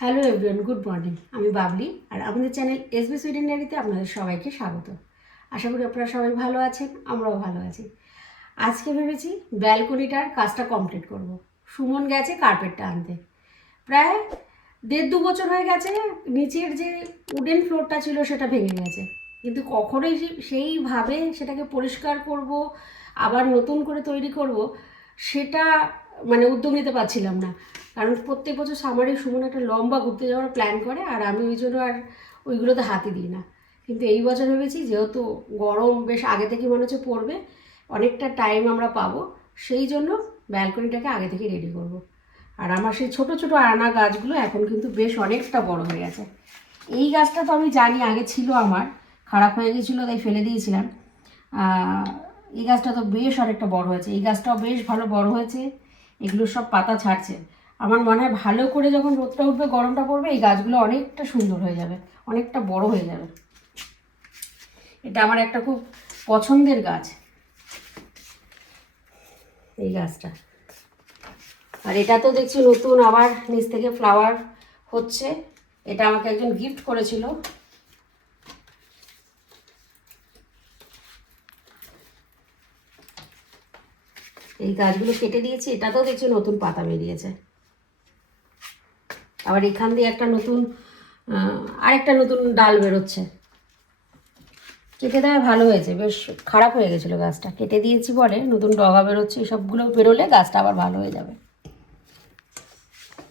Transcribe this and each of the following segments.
Hello everyone, good morning. আমি বাবলি আর আমাদের channel SB Sweden ডায়েরিতে আপনাদের সবাইকে স্বাগত। আশা করি আপনারা সবাই ভালো আছেন, আমরাও ভালো আছি। আজকে ভেবেছি ব্যালকনিটার কাজটা কমপ্লিট করব। সুমন গেছে কার্পেটটা আনতে, প্রায় 1.5-2 বছর হয়ে গেছে। নিচের যে উডেন ফ্লোরটা ছিল সেটা ভেঙে গেছে, কিন্তু কখনোই সেইভাবে সেটাকে পরিষ্কার করব, আবার নতুন করে তৈরি করব, সেটা উদ্যোগ নিতে পারছিলাম না। কারণ প্রত্যেক বছর সামারে সুমন একটা লম্বা ঘুরতে যাওয়ার প্ল্যান করে, আর আমি ওই জন্য আর ওইগুলোতে হাতই দিই না। কিন্তু এই বছর ভেবেছি যেহেতু গরম বেশ আগে থেকে মনে হচ্ছে পড়বে, অনেকটা টাইম আমরা পাবো, সেই জন্য ব্যালকনিটাকে আগে থেকে রেডি করব। আর আমার সেই ছোটো ছোটো আনা গাছগুলো এখন কিন্তু বেশ অনেকটা বড় হয়ে গেছে। এই গাছটা তো আমি জানি আগে ছিল, আমার খারাপ হয়ে গেছিলো তাই ফেলে দিয়েছিলাম। এই গাছটা তো বেশ অনেকটা বড় হয়েছে, এই গাছটাও বেশ ভালো বড় হয়েছে, এগুলো সব পাতা ছাড়ছে। আমার মনে হয় ভালো করে যখন রোদটা উঠবে, গরমটা পড়বে, এই গাছগুলো অনেকটা সুন্দর হয়ে যাবে, অনেকটা বড় হয়ে যাবে। এটা আমার একটা খুব পছন্দের গাছ, এই গাছটা। আর এটা তো দেখছি নতুন আবার নিচ থেকে ফ্লাওয়ার হচ্ছে। এটা আমাকে একজন গিফট করেছিল। এই গাছগুলো কেটে দিয়েছি, এটাতেও দেখছি নতুন পাতা বেরিয়েছে। আবার এখান দিয়ে একটা নতুন আরেকটা নতুন ডাল বেরোচ্ছে। কেটে দেওয়া ভালো হয়েছে, বেশ খারাপ হয়ে গেছিলো গাছটা, কেটে দিয়েছি বলে নতুন ডগা বেরোচ্ছে। এসবগুলো বেরোলে গাছটা আবার ভালো হয়ে যাবে।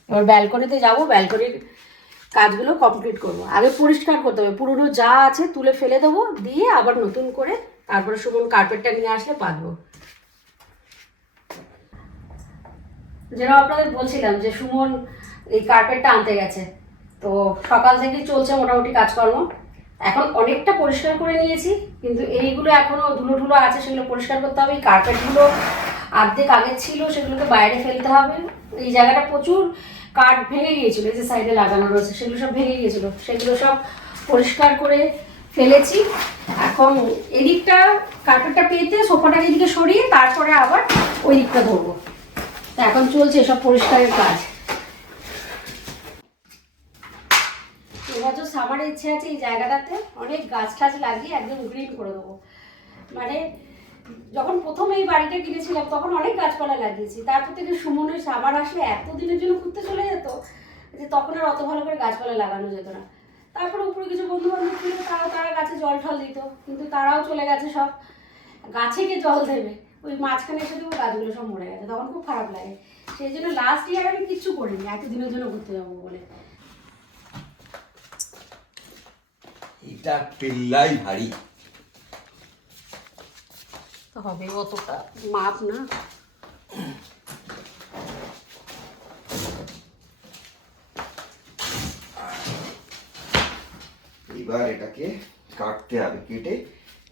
এবার ব্যালকনিতে যাব, ব্যালকনির কাজগুলো কমপ্লিট করব। আগে পরিষ্কার করতে হবে, পুরনো যা আছে তুলে ফেলে দেবো, দিয়ে আবার নতুন করে তারপরে সুমন কার্পেটটা নিয়ে আসলে পাতবো। যেন আপনাদের বলছিলাম যে সুমন এই কার্পেটটা আনতে গেছে, তো সকাল থেকেই চলছে মোটামুটি কাজকর্ম। এখন অনেকটা পরিষ্কার করে নিয়েছি, কিন্তু এইগুলো এখনও ধুলো ধুলো আছে, সেগুলো পরিষ্কার করতে হবে। এই কার্পেটগুলো অর্ধেক আগে ছিল, সেগুলোকে বাইরে ফেলতে হবে। এই জায়গাটা প্রচুর কাঠ ভেঙে গিয়েছিল, এই যে সাইডে লাগানো রয়েছে সেগুলো সব ভেঙে গিয়েছিল, সেগুলো সব পরিষ্কার করে ফেলেছি। এখন এদিকটা কার্পেটটা পেতে সোফাটা এদিকে সরিয়ে তারপরে আবার ওই দিকটা ধরবো। তা এখন চলছে সব পরিষ্কারের কাজ। এবছর সামারের ইচ্ছে আছে এই জায়গাটাতে অনেক গাছ টাছ লাগিয়ে একদম গ্রিন করে দেবো। যখন প্রথম এই বাড়িটা কিনেছিলাম তখন অনেক গাছপালা লাগিয়েছি, তারপর থেকে সুমনের সামার আসলে এতদিনের জন্য ঘুরতে চলে যেত যে তখন আর অত ভালো করে গাছপালা লাগানো যেত না। তারপরে উপরে কিছু বন্ধু বান্ধব ছিল, তারা গাছে জল ঠল দিত, কিন্তু তারাও চলে গেছে সব। গাছে কে জল দেবে, ওই মাঝখানে এসে দেবো, গাছগুলো সব মরে গেছে, তখন খুব খারাপ লাগে। সেই জন্য লাস্ট ইয়ার আমি কিচ্ছু করিনি এতদিনের জন্য ঘুরতে যাবো বলে। এটা পেল্লাই ভারী হবে, অতটা মাপ না। এবার এটাকে কাটতে হবে, কেটে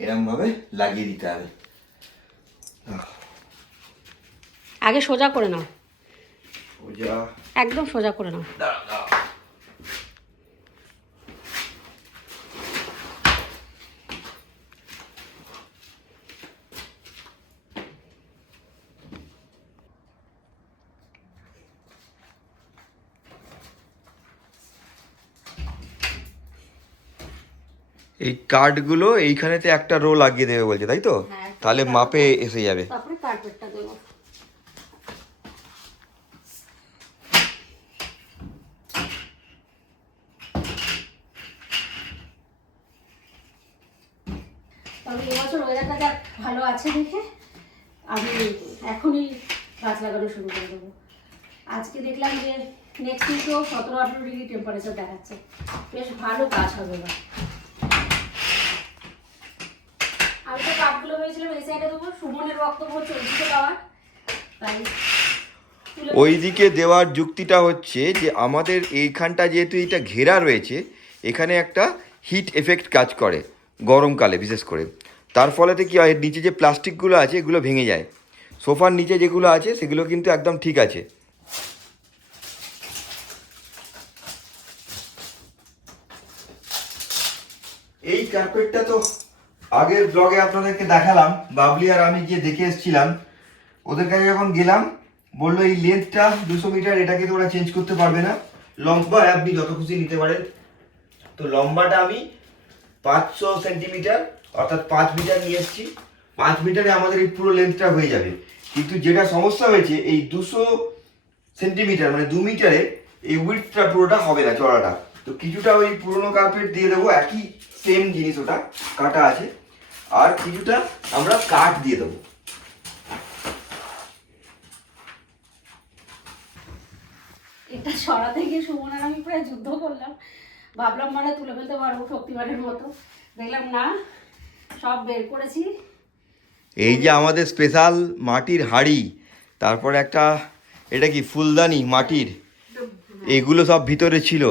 এরকম ভাবে লাগিয়ে দিতে হবে। আগে সোজা করে নাও, সোজা একদম সোজা করে নাও। এই কাঠগুলো এইখানেতে একটা রো লাগিয়ে দেবে বলছে, তাই তো? হ্যাঁ, তাহলে মাপে এসে যাবে। তারপরে কার্পেটটা দেবো। তবে এবছর ওয়েদারটা যা ভালো আছে দেখে আমি এখনই গাছ লাগানো শুরু করে দেবো। আজকে দেখলাম যে নেক্সট উইকেও 17-18 ডিগ্রি টেম্পারেচার দেখাচ্ছে, বেশ ভালো গাছ হবে এবার। আমি তো কাঠগুলো হয়েছিলাম এই সাইডে দেবো, সুমনের বক্তব্য হচ্ছে ওইদিকে দেওয়ার, তাই ওইদিকে দেওয়ার যুক্তিটা হচ্ছে যে আমাদের এইখানটা যেহেতু এটা ঘেরা রয়েছে, এখানে একটা হিট এফেক্ট কাজ করে গরমকালে বিশেষ করে। তার ফলেতে কি হয়, নিচে যে প্লাস্টিকগুলো আছে এগুলো ভেঙে যায়। সোফার নিচে যেগুলো আছে সেগুলো কিন্তু একদম ঠিক আছে। এই কার্পেটটা তো আগের ব্লগে আপনাদেরকে দেখালাম, বাবলি আর আমি গিয়ে দেখে এসেছিলাম। ওদের কাছে যখন গেলাম বললো এই লেন্থটা 200 মিটার, এটাকে তো ওরা চেঞ্জ করতে পারবে না, লম্বা আপনি যত খুশি নিতে পারেন। তো লম্বাটা আমি 500 সেন্টিমিটার অর্থাৎ 5 মিটার নিয়ে এসেছি। 5 মিটারে আমাদের এই পুরো লেন্থটা হয়ে যাবে। কিন্তু যেটা সমস্যা হয়েছে, এই 200 সেন্টিমিটার মানে 2 মিটারে এই উইডথটা পুরোটা হবে না, চড়াটা। তো কিছুটা ওই পুরোনো কার্পেট দিয়ে দেবো, একই সেম জিনিস, ওটা কাটা আছে। আর কিছুটা আমরা কাঠ দিয়ে দেবো। এটা সরাতে গিয়ে সুমন আর আমি প্রায় যুদ্ধ করলাম। ভাবলাম মানে তুলে ফেলতে পারবো শক্তিমানের মতো, দেখলাম না, সব বের করেছি। এই যে আমাদের স্পেশাল মাটির হাঁড়ি, তারপরে একটা এটা কি ফুলদানি মাটির, এগুলো সব ভিতরে ছিল।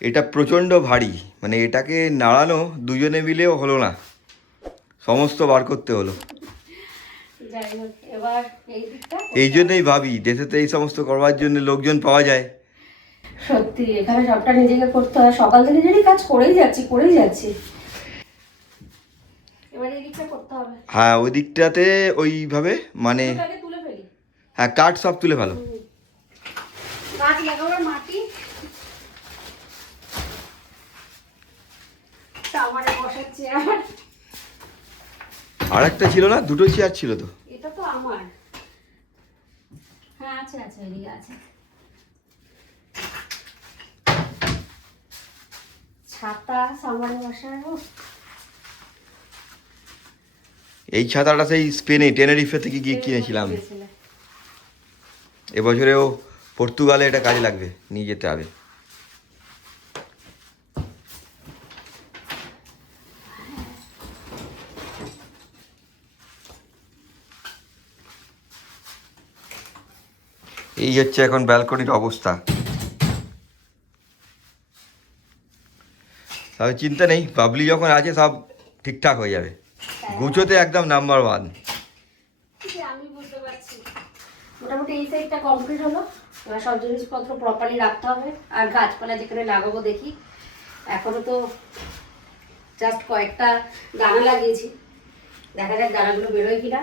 এটা প্রচণ্ড ভারী, মানে এটাকে নাড়ানো দুজনে মিলেও হলো না, সমস্ত বার করতে হলো। যাই হোক, এবার এই দিকটা এই জন্যই ভাবি দেশেতে এই সমস্ত করবার জন্য লোকজন পাওয়া যায়। সত্যি এখানে সবটা নিজেকে করতে হয়, সকাল থেকে যদি কাজ করেই যাচ্ছি। এবার এই দিকটা করতে হবে। হ্যাঁ, ওই দিকটাতে ওইভাবে মানে এটাকে তুলে ফেলি। হ্যাঁ, কাঠ সব তুলে ভালো। গাছ লাগাবার মাটি, টাওয়ারে বসার চেয়ার। আর একটা ছিল না, দুটো চেয়ার ছিল তো। এটা তো আমার, হ্যাঁ আছে এদিকে আছে। ছাতা সামনে বসার। এই ছাতাটা সেই স্পেনে টেনেরিফে থেকে গিয়ে কিনেছিলাম। এবছরেও পর্তুগালে এটা কাজে লাগবে, নিয়ে যেতে হবে। এই হচ্ছে এখন ব্যালকনির অবস্থা। তবে চিন্তা নেই, বাবলি যখন আছে সব ঠিকঠাক হয়ে যাবে। গুছোতে একদম নাম্বার 1। আমি বুঝতে পারছি। মোটামুটি এই সাইডটা কমপ্লিট হলো। এবার সব জিনিসপত্র প্রপারলি রাখতে হবে। আর গাছপালা যেখানে লাগাবো দেখি, এখনো তো জাস্ট কয়েকটা দানা লাগিয়েছি, দেখা যাক দানাগুলো বেরোয় কিনা।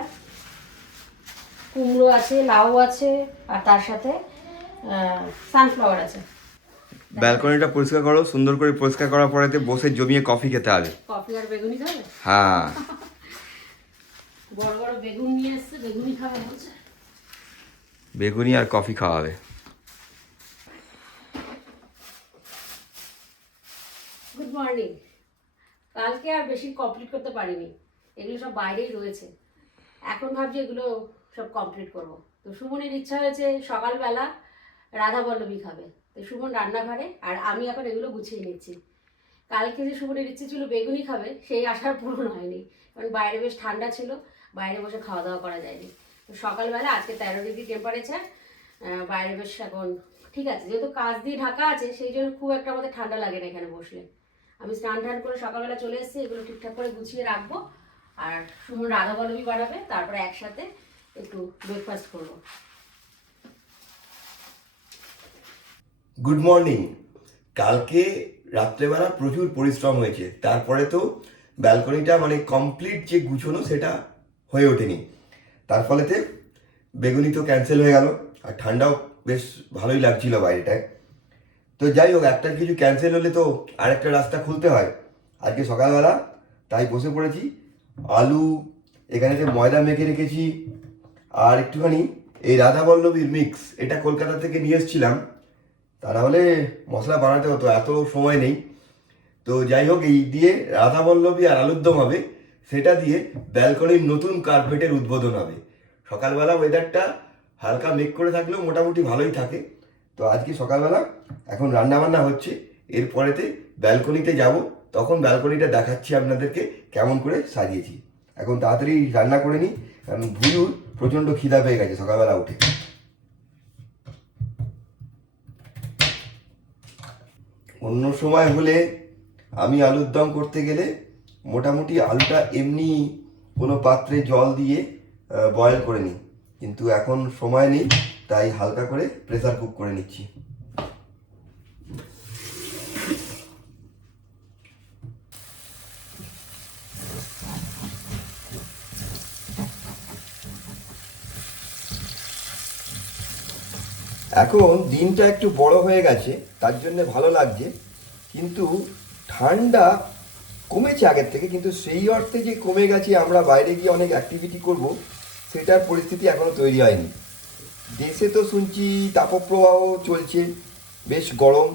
কুমড়ো আছে, লাউ আছে, আর তার সাথে সানফ্লাওয়ার আছে। ব্যালকনিটা পরিষ্কার করো, সুন্দর করে পরিষ্কার করার পরেতে বসে জমিয়ে কফি খেতে হবে। কফি আর বেগুনি খাবে? হ্যাঁ, বড় বড় বেগুন নিয়ে এসছে, বেগুনি খাবে বলছে। বেগুনি আর কফি খাওয়াবে। Good morning. কালকে আর বেশি কমপ্লিট করতে পারিনি, এগুলো সব বাইরেই রয়েছে। এখন ভাবছি এগুলো সব কমপ্লিট করব। তো সুমনের ইচ্ছা হয়েছে সকালবেলা রাধা বল্লভী খাবে, তো সুমন রান্নাঘরে, আর আমি এখন এগুলো গুছিয়ে নিচ্ছি। কালকে যে সুমনের ইচ্ছে ছিল বেগুনি খাবে, সেই আশার পূরণ হয়নি, কারণ বাইরে বেশ ঠান্ডা ছিল, বাইরে বসে খাওয়া দাওয়া করা যায়নি। তো সকালবেলা আজকে 13 ডিগ্রি টেম্পারেচার, বাইরে বেশ এখন ঠিক আছে, যেহেতু কাজ দিয়ে ঢাকা আছে সেই জন্য খুব একটা আমাদের ঠান্ডা লাগে না এখানে বসলে। আমি স্নান টান করে সকালবেলা চলে এসেছি, এগুলো ঠিকঠাক করে গুছিয়ে রাখবো। আর সুমন রাধা বল্লভী বানাবে, তারপরে একসাথে একটু ব্রেকফাস্ট করবো। Good morning. কালকে রাত্রেবেলা প্রচুর পরিশ্রম হয়েছে, তারপরে তো ব্যালকনিটা মানে কমপ্লিট যে গুছোনো সেটা হয়ে ওঠেনি। তার ফলেতে বেগুনি তো ক্যান্সেল হয়ে গেল, আর ঠান্ডাও বেশ ভালোই লাগছিল বাইরেটায়। তো যাই হোক, একটা কিছু ক্যান্সেল হলে তো আরেকটা রাস্তা খুলতে হয়। আজকে সকালবেলা তাই বসে পড়েছি। আলু এখানে যে ময়দা মেখে রেখেছি, আর একটুখানি এই রাধা বল্লভীর মিক্স, এটা কলকাতা থেকে নিয়ে এসেছিলাম, তা নাহলে মশলা বানাতে হতো, এত সময় নেই। তো যাই হোক, এই দিয়ে রাধা বল্লভী আর আলুর দম হবে, সেটা দিয়ে ব্যালকনির নতুন কার্পেটের উদ্বোধন হবে। সকালবেলা ওয়েদারটা হালকা মেঘ করে থাকলেও মোটামুটি ভালোই থাকে। তো আজকে সকালবেলা এখন রান্নাবান্না হচ্ছে, এরপরেতে ব্যালকনিতে যাব, তখন ব্যালকনিটা দেখাচ্ছি আপনাদেরকে কেমন করে সাজিয়েছি। এখন তাড়াতাড়ি রান্না করে নিই, কারণ ভুরুর প্রচণ্ড খিদা পেয়ে গেছে সকালবেলা উঠে। অন্য সময় হলে আমি আলুর দম করতে গেলে মোটামুটি আলুটা এমনি কোনো পাত্রে জল দিয়ে বয়েল করে নিই, কিন্তু এখন সময় নেই, তাই হালকা করে প্রেসার কুক করে নিচ্ছি। এখন দিনটা একটু বড় হয়ে গেছে, তার জন্য ভালো লাগছে, কিন্তু ঠান্ডা কমেছে আগের থেকে, কিন্তু সেই অর্থে যে কমে গেছে আমরা বাইরে গিয়ে অনেক অ্যাক্টিভিটি করব সেটার পরিস্থিতি এখনও তৈরি হয়নি। দেশে তো শুনছি তাপপ্রবাহ চলছে, বেশ গরম।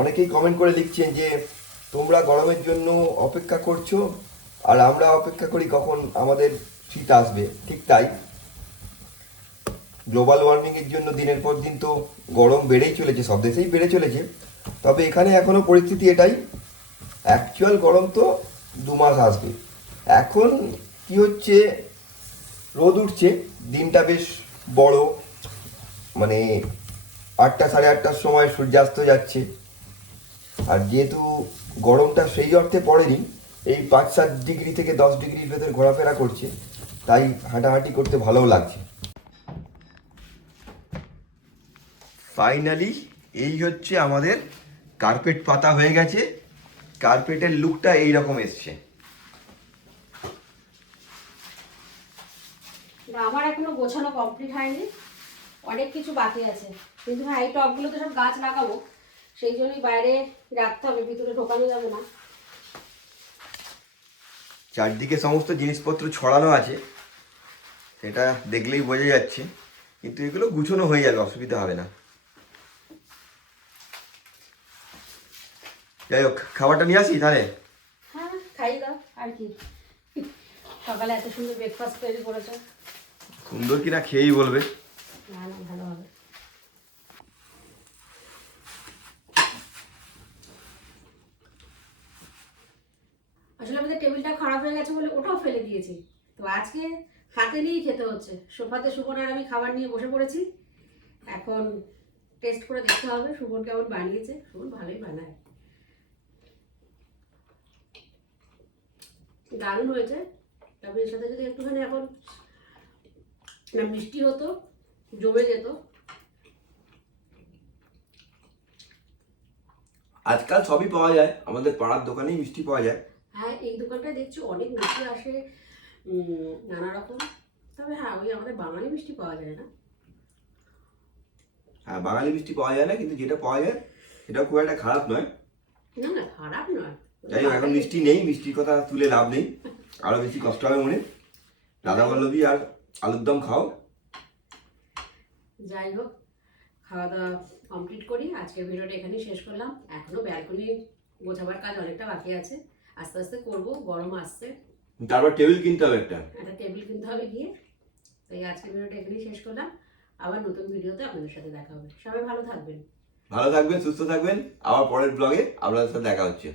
অনেকেই কমেন্ট করে লিখছেন যে তোমরা গরমের জন্য অপেক্ষা করছো আর আমরা অপেক্ষা করি কখন আমাদের শীত আসবে। ঠিক তাই, গ্লোবাল ওয়ার্মিংয়ের জন্য দিনের পর দিন তো গরম বেড়েই চলেছে, সব দেশেই বেড়ে চলেছে। তবে এখানে এখনও পরিস্থিতি এটাই, অ্যাকচুয়াল গরম তো 2 মাস আসবে। এখন কি হচ্ছে, রোদ উঠছে, দিনটা বেশ বড়, মানে 8টা সাড়ে 8টার সময় সূর্যাস্ত যাচ্ছে। আর যেহেতু গরমটা সেই অর্থে পড়েনি, এই 5-7 ডিগ্রি থেকে 10 ডিগ্রির ভেতর ঘোরাফেরা করছে, তাই হাঁটাহাঁটি করতে ভালোও লাগছে। ফাইনালি এই হচ্ছে আমাদের কার্পেট পাতা হয়ে গেছে। কার্পেটের লুকটা এইরকম এসছে। না, আমার এখনো গোছানো কমপ্লিট হয়নি, অনেক কিছু বাকি আছে। কিন্তু হ্যাঁ, এই টবগুলোতে সব গাছ লাগাবো, সেই জন্যই বাইরে রাখতে হবে, ভিতরে ঢোকানো যাবে না। চারদিকে সমস্ত জিনিসপত্র ছড়ানো আছে, সেটা দেখলেই বোঝা যাচ্ছে, কিন্তু এগুলো গুছানো হয়ে যাবে, অসুবিধা হবে না। যাই হোক, খাবারটা নিয়ে আসি তাহলে। হ্যাঁ, খাই দাও আর কি। সকালে এত সুন্দর ব্রেকফাস্ট তৈরি করেছো। সুন্দর কিনা খেয়েই বলবে। না না, ভালো হবে। আসলে আমাদের টেবিলটা খারাপ হয়ে গেছে বলে ওটাও ফেলে দিয়েছি, তো আজকে হাতে নিয়েই খেতে হচ্ছে। সোফাতে সুমন আর আমি খাবার নিয়ে বসে পড়েছি, এখন টেস্ট করে দেখতে হবে সুমন কেমন বানিয়েছে। সুমন ভালোই বানায়, দারুণ হয়েছে। তবে এর সাথে যদি একটুখানি এখন না মিষ্টি হতো, জমে যেত। আজকাল সবই পাওয়া যায়, আমাদের পাড়ার দোকানেই মিষ্টি পাওয়া যায়। হ্যাঁ, এই দোকানটায় দেখছি অনেক মিষ্টি আসে, নানা রকম। তবে হ্যাঁ, ওই আমাদের বাঙালি মিষ্টি পাওয়া যায় না। হ্যাঁ, বাঙালি মিষ্টি পাওয়া যায় না, কিন্তু যেটা পাওয়া যায় সেটা খুব একটা খারাপ নয়। না না, খারাপ নয়। যাই হোক, এখন মিষ্টি নেই, মিষ্টির কথা তুলে লাভ নেই, আরো বেশি কষ্ট হবে মনে। রাধা বল্লভী আর আলুর দম খাও। যাই হোক, খাওয়া দাওয়া কমপ্লিট করি, আজকের ভিডিওটা এখানেই শেষ করলাম। এখনো ব্যালকনি গোছাবার কাজ অনেকটা বাকি আছে, আস্তে আস্তে করব, গরম আসছে। তারপর টেবিল কিনতে হবে একটা। একটা টেবিল কিনতে হবে গিয়ে। তাই আজকের ভিডিওটা এখানেই শেষ করলাম, আবার নতুন ভিডিওতে আপনাদের সাথে দেখা হবে। সবাই ভালো থাকবেন, ভালো থাকবেন, সুস্থ থাকবেন, আবার পরের ব্লগে আপনাদের সাথে দেখা হচ্ছে।